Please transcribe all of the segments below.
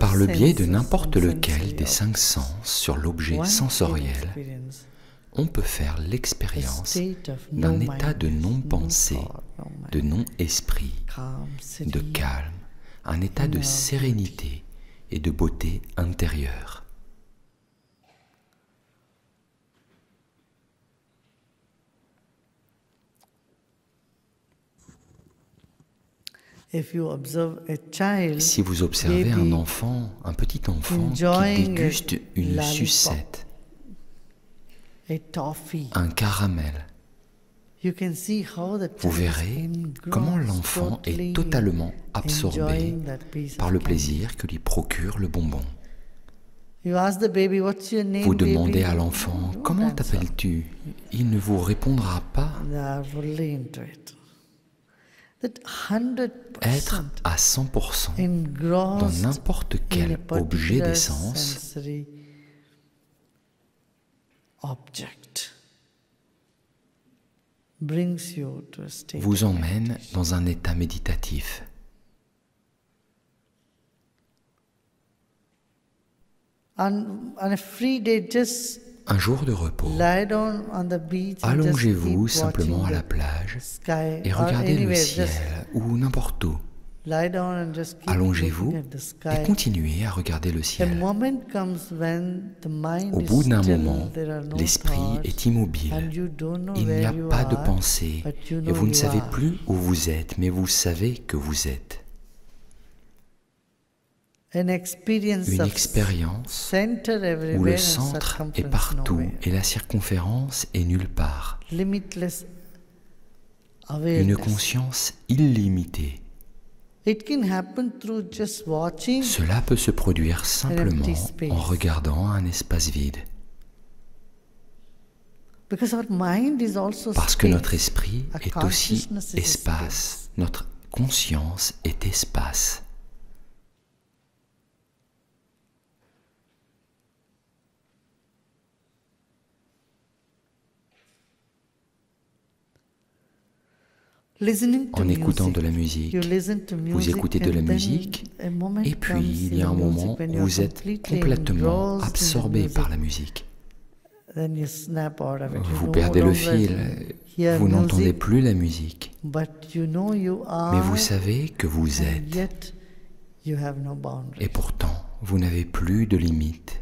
Par le biais de n'importe lequel des 5 sens sur l'objet sensoriel, on peut faire l'expérience d'un état de non-pensée, de non-esprit, de calme, un état de sérénité et de beauté intérieure. Si vous observez un enfant, un petit enfant qui déguste une sucette, un caramel, vous verrez comment l'enfant est totalement absorbé par le plaisir que lui procure le bonbon. Vous demandez à l'enfant « Comment t'appelles-tu » Il ne vous répondra pas. Être à 100% dans n'importe quel objet des sens vous emmène dans un état méditatif. Un jour de repos, allongez-vous simplement à la plage et regardez le ciel ou n'importe où. Allongez-vous et continuez à regarder le ciel. Au bout d'un moment, l'esprit est immobile. Il n'y a pas de pensée et vous ne savez plus où vous êtes, mais vous savez que vous êtes. Une expérience où le centre est partout et la circonférence est nulle part. Une conscience illimitée. Cela peut se produire simplement en regardant un espace vide. Parce que notre esprit est aussi espace, notre conscience est espace. En écoutant de la musique, vous écoutez de la musique et puis il y a un moment où vous êtes complètement absorbé par la musique. Vous perdez le fil, vous n'entendez plus la musique, mais vous savez que vous êtes et pourtant vous n'avez plus de limite.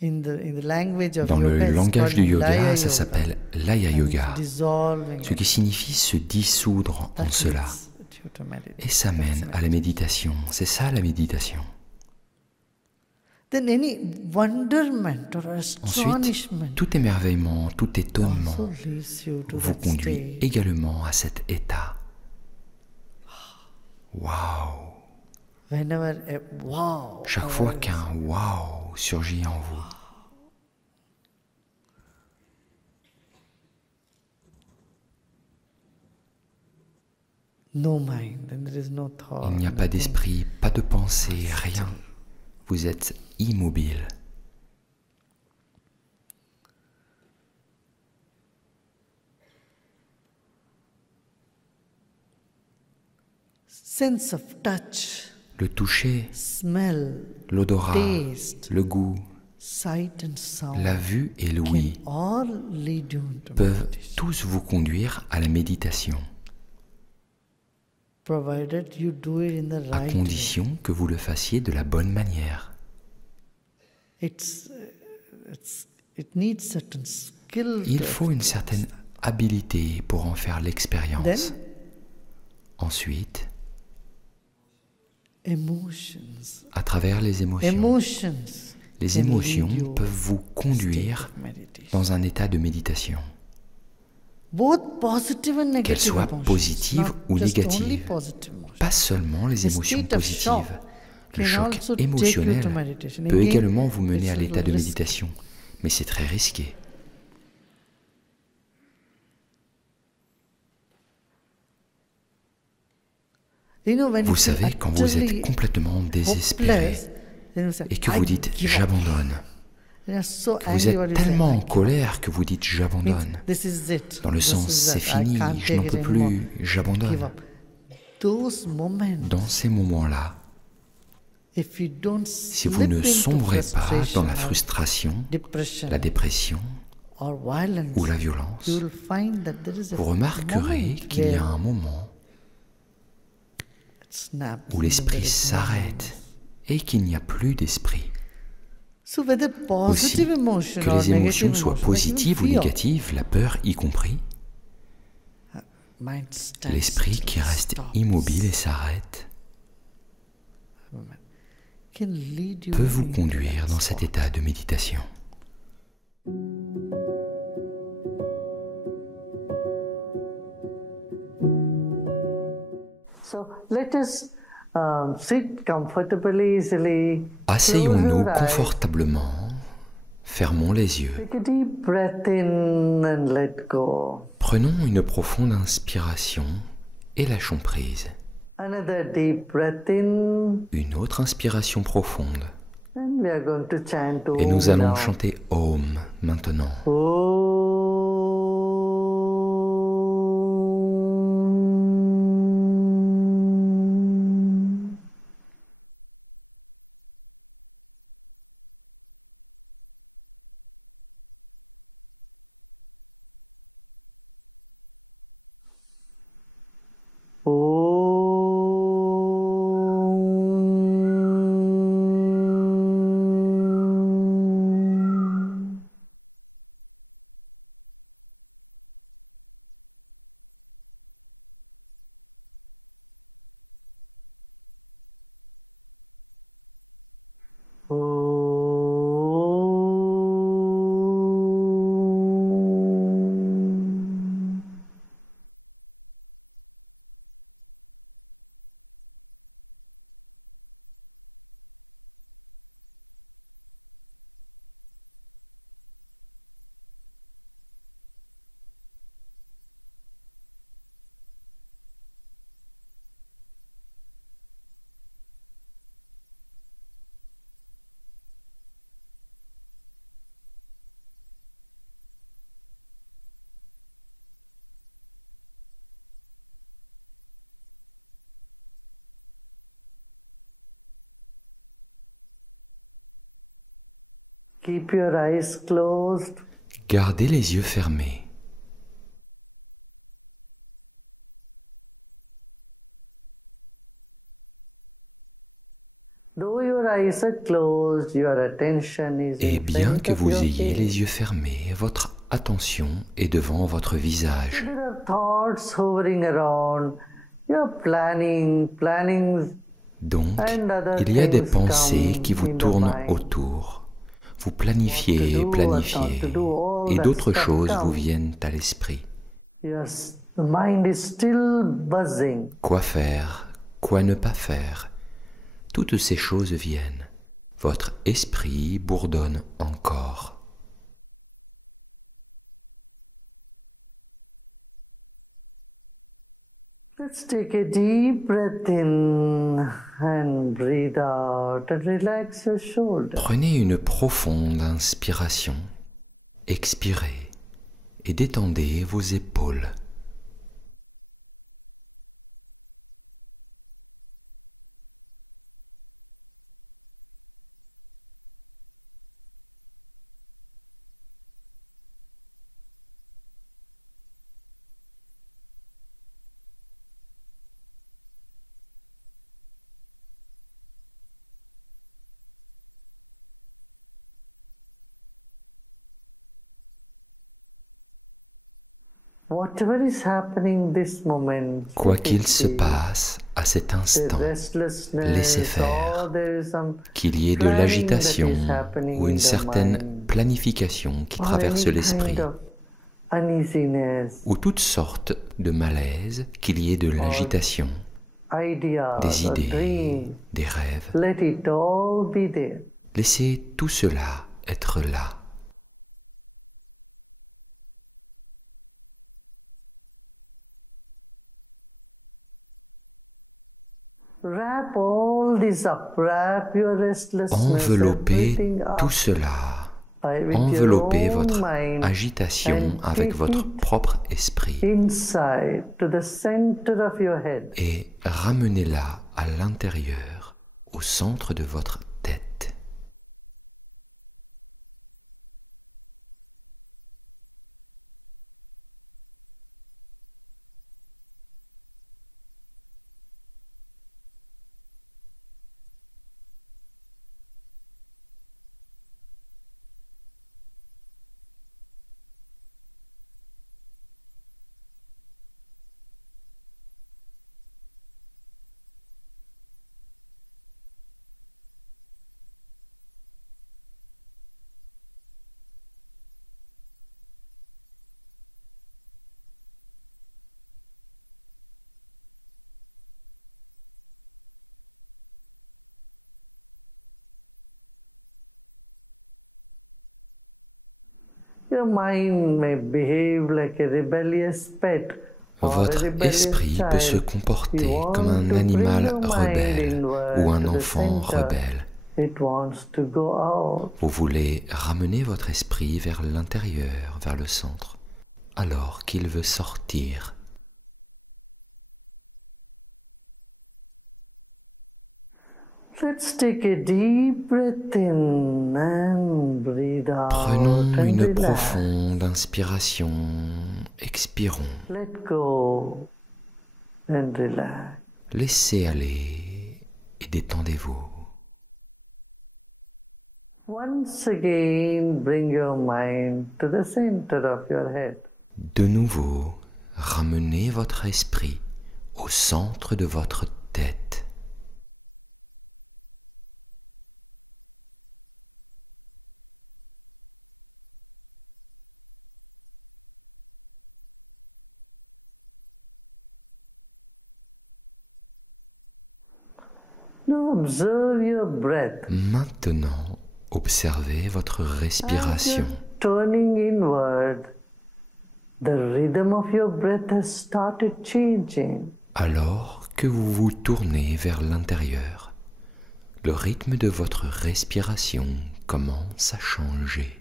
Dans le langage du yoga, ça s'appelle l'aya yoga, ce qui signifie se dissoudre en cela. Et ça mène à la méditation. C'est ça la méditation. Ensuite, tout émerveillement, tout étonnement vous conduit également à cet état. Waouh! Chaque fois qu'un wow surgit en vous, il n'y a pas d'esprit, pas de pensée, rien. Vous êtes immobile. Le toucher, l'odorat, le goût, la vue et l'ouïe peuvent tous vous conduire à la méditation, à condition que vous le fassiez de la bonne manière. Il faut une certaine habileté pour en faire l'expérience. Ensuite, à travers les émotions peuvent vous conduire dans un état de méditation, qu'elles soient positives ou négatives, pas seulement les émotions positives. Le choc émotionnel peut également vous mener à l'état de méditation, mais c'est très risqué. Vous savez, quand vous êtes complètement désespéré et que vous dites « j'abandonne », que vous êtes tellement en colère que vous dites « j'abandonne », dans le sens « c'est fini, je n'en peux plus, j'abandonne ». Dans ces moments-là, si vous ne sombrez pas dans la frustration, la dépression ou la violence, vous remarquerez qu'il y a un moment où l'esprit s'arrête et qu'il n'y a plus d'esprit. Aussi, que les émotions soient positives ou négatives, la peur y compris, l'esprit qui reste immobile et s'arrête peut vous conduire dans cet état de méditation. Asseyons-nous confortablement, fermons les yeux. Prenons une profonde inspiration et lâchons prise. Une autre inspiration profonde. Et nous allons chanter Om maintenant. Keep your eyes closed. Gardez les yeux fermés. Et bien que vous ayez les yeux fermés, votre attention est devant votre visage. Donc, il y a des pensées qui vous tournent autour. Vous planifiez, planifiez, et d'autres choses vous viennent à l'esprit. Quoi faire, quoi ne pas faire, toutes ces choses viennent. Votre esprit bourdonne encore. Let's take a deep breath in and breathe out and relax your shoulders. Prenez une profonde inspiration, expirez et détendez vos épaules. Quoi qu'il se passe à cet instant, laissez faire, qu'il y ait de l'agitation ou une certaine planification qui traverse l'esprit, ou toutes sortes de malaises, qu'il y ait de l'agitation, des idées, des rêves. Laissez tout cela être là. Enveloppez tout cela Enveloppez votre agitation avec votre propre esprit et ramenez-la à l'intérieur, au centre de votre tête. Votre esprit peut se comporter comme un animal rebelle ou un enfant rebelle. Vous voulez ramener votre esprit vers l'intérieur, vers le centre, alors qu'il veut sortir. Prenons une profonde inspiration, expirons. Laissez aller et détendez-vous. De nouveau, ramenez votre esprit au centre de votre tête. Maintenant, observez votre respiration. Alors que vous vous tournez vers l'intérieur, le rythme de votre respiration commence à changer.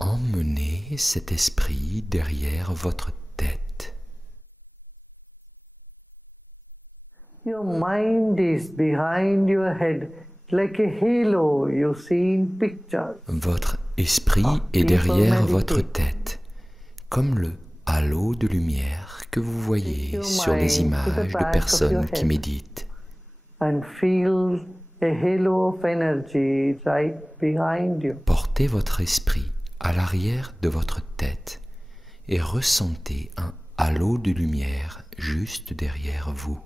Emmenez cet esprit derrière votre tête. Votre esprit est derrière votre tête, comme le halo de lumière que vous voyez sur les images de personnes qui méditent. Portez votre esprit à l'arrière de votre tête et ressentez un halo de lumière juste derrière vous.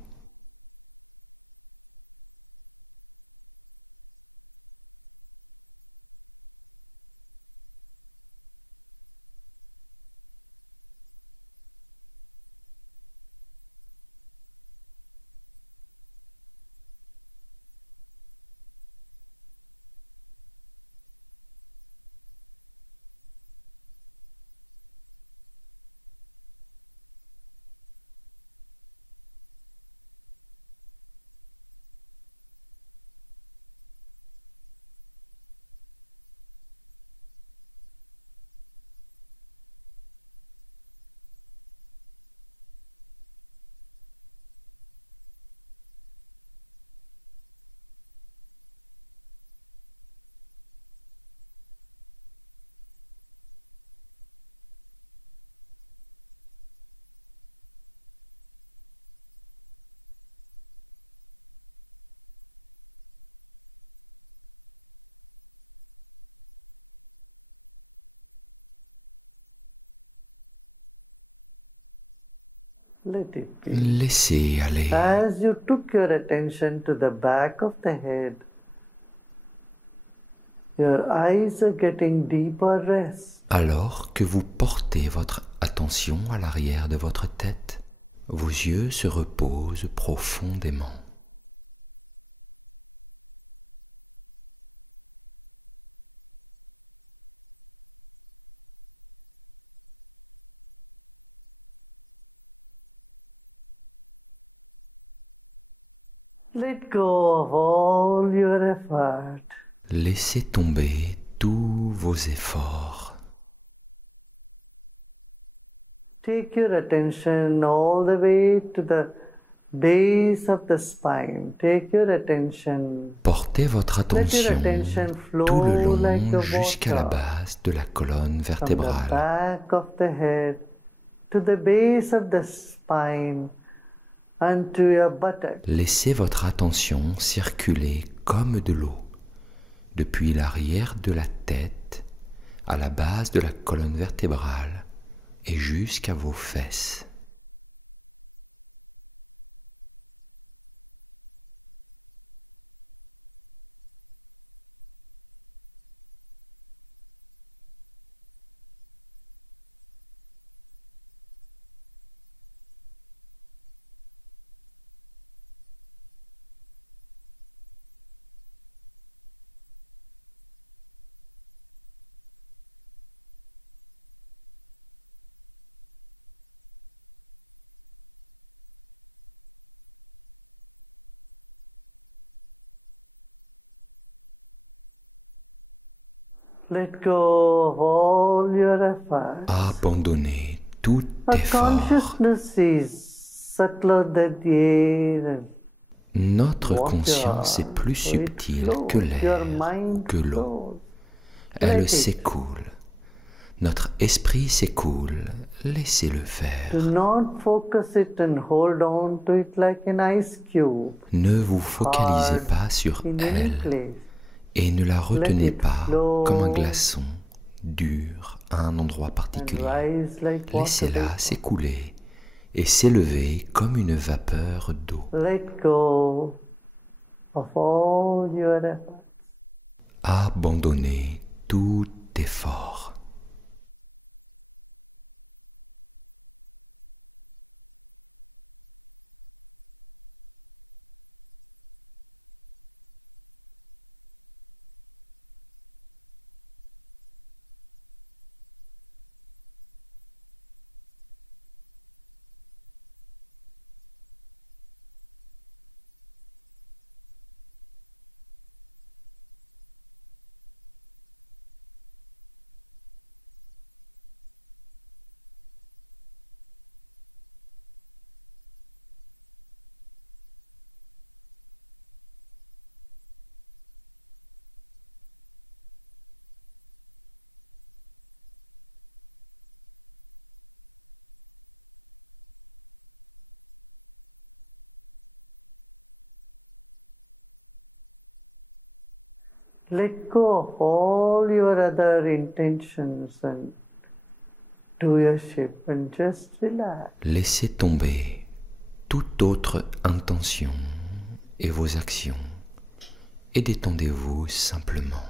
Laissez aller. As you took your attention to the back of the head, your eyes are getting deeper rest. Alors que vous portez votre attention à l'arrière de votre tête, vos yeux se reposent profondément. Let go of all your effort. Laissez tomber tous vos efforts. Take your attention all the way to the base of the spine. Take your attention. Portez votre Let your attention attention tout le flow like long the jusqu'à la water base de la colonne from the vertébrale. back of the head to the base of the spine and to your buttocks. Laissez votre attention circuler comme de l'eau, depuis l'arrière de la tête à la base de la colonne vertébrale et jusqu'à vos fesses. Let go of all your efforts. Abandonnez tout Our effort. consciousness is subtler than the air and Notre water, conscience est plus so it subtile flows. que Your l'air, mind que l'eau. flows. Elle Let it. s'écoule. Notre esprit s'écoule. Laissez-le Do faire. not focus it and hold on to it like an ice cube Ne vous focalisez hard pas sur in any elle place. et ne la retenez it pas flow comme un glaçon dur à un endroit And particulier. rise like water Laissez-la vapor. s'écouler et s'élever comme une vapeur d'eau. Let go of all your efforts. Abandonnez tout effort. Let go of all your other intentions and doership and just relax. Laissez tomber toute autre intention et vos actions et détendez-vous simplement.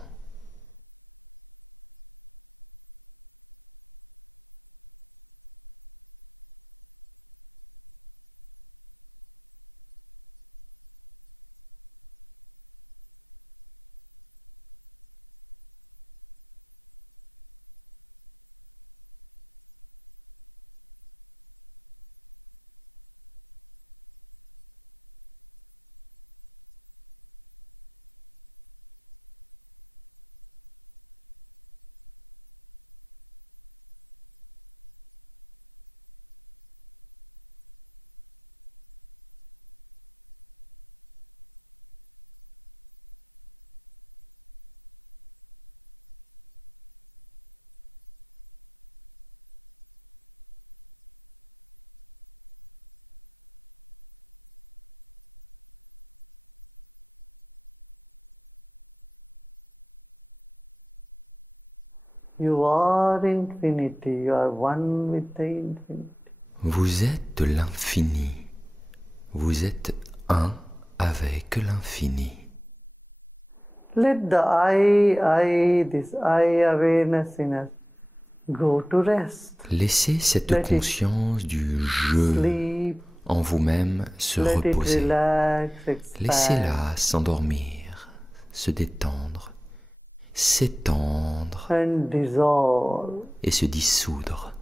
You are infinity, you are one with the infinity. Vous êtes l'infini. Vous êtes un avec l'infini. Let the this I awareness in us, go to rest. Laissez cette Let conscience du jeu Sleep. en vous-même se Let it reposer. relax, expand. Laissez-la s'endormir, se détendre, s'étendre And dissolve. et se dissoudre.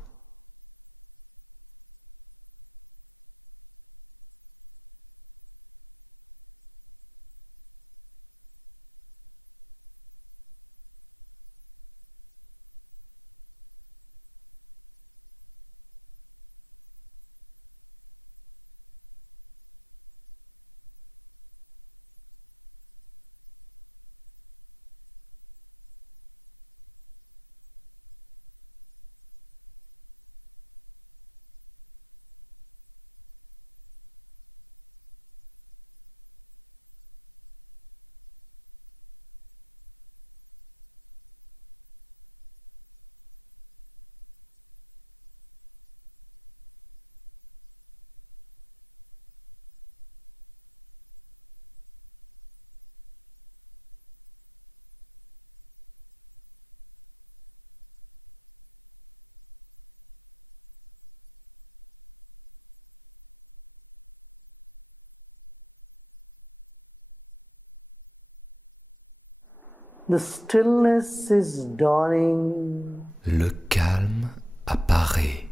The stillness is dawning. Le calme apparaît.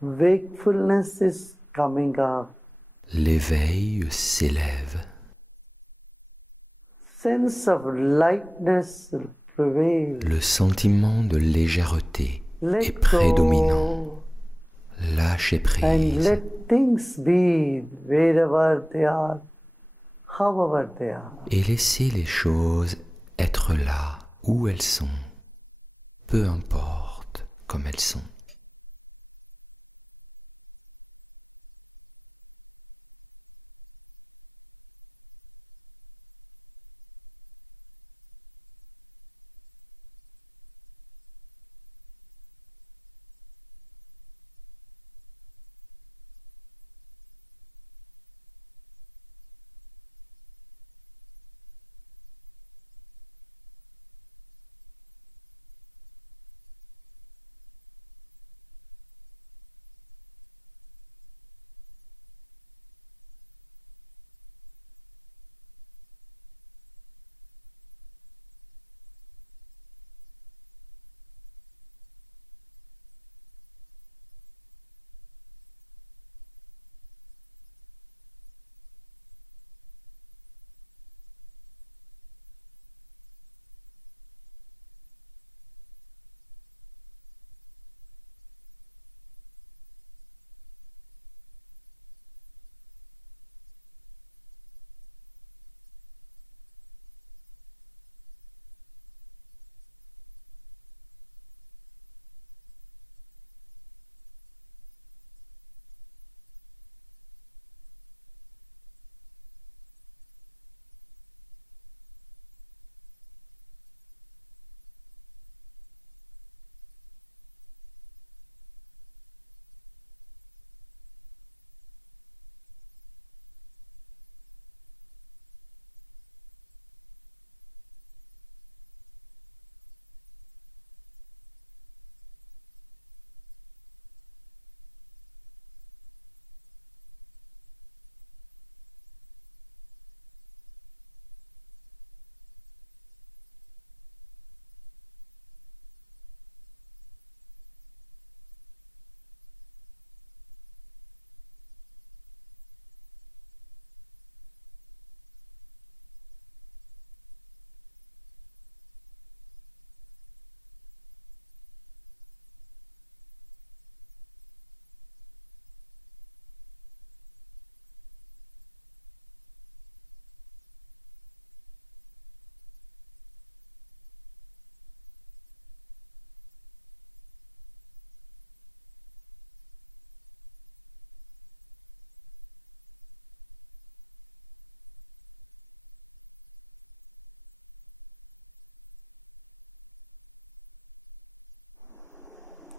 Wakefulness is coming up. L'éveil s'élève. Sense of lightness prevails. Le sentiment de légèreté est Let prédominant. go Lâchez and prise let things be wherever they are, however they are. et laissez les choses être là où elles sont, peu importe comme elles sont.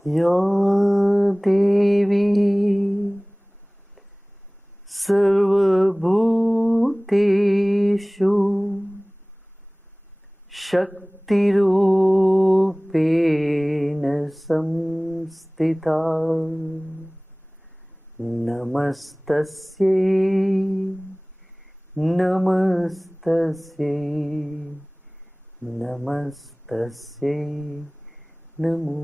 Ya Devi Sarvabhuteshu Shakti Rupena samstita Namastasyai Namastasyai Namastasyai Namo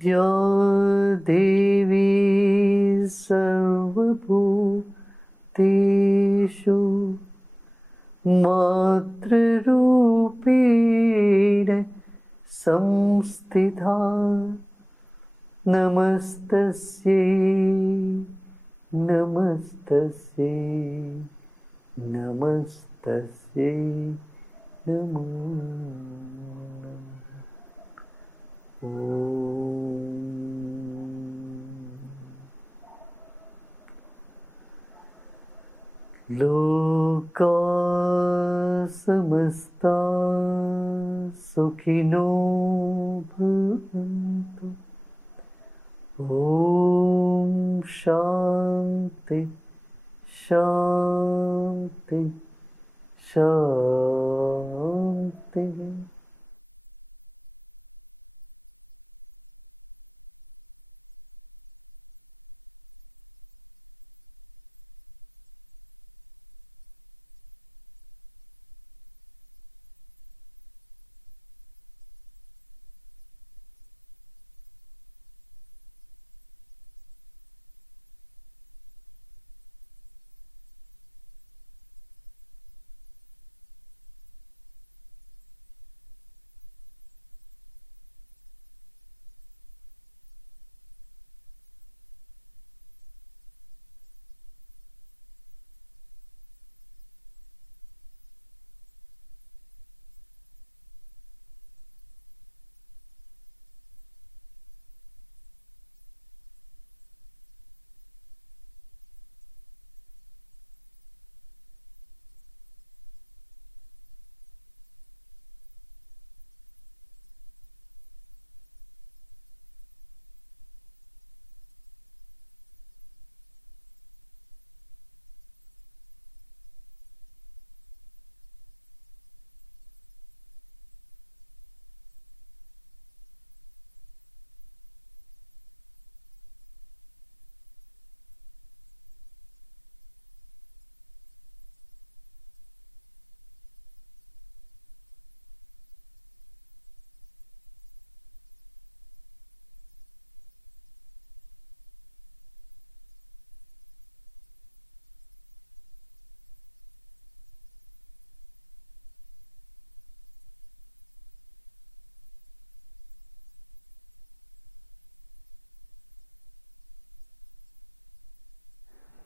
Ya Devi Sarvabhuteshu Matrarupena samstitha Namastasyai Namastasyai Namastasyai Namo Loka samasta sukhino bhavantu Om Shanti Shanti Shanti.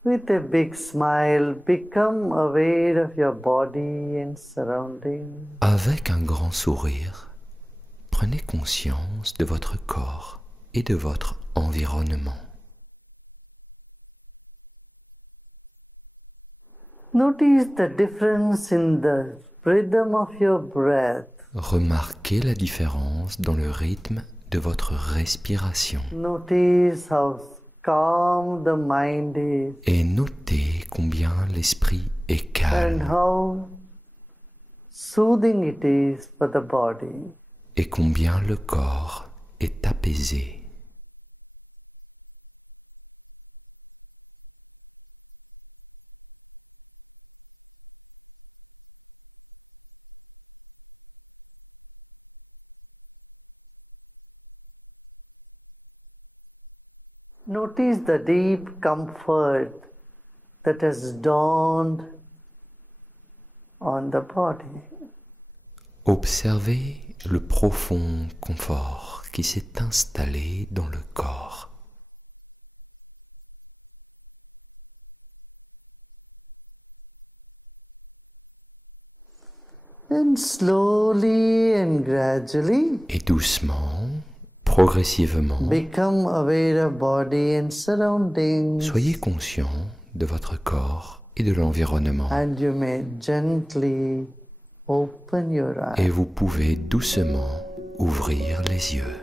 With a big smile, become aware of your body and surroundings. Avec un grand sourire, prenez conscience de votre corps et de votre environnement. Notice the difference in the rhythm of your breath. Remarquez la différence dans le rythme de votre respiration. Notice how calm the mind is. Et notez combien l'esprit est And calme how soothing it is for the body. et combien le corps est apaisé. Notice the deep comfort that has dawned on the body. Observez le profond confort qui s'est installé dans le corps. And slowly and gradually Et doucement, progressivement, become aware of body and surroundings. soyez conscient de votre corps et de l'environnement. And you may gently open your eyes. Et vous pouvez doucement ouvrir les yeux.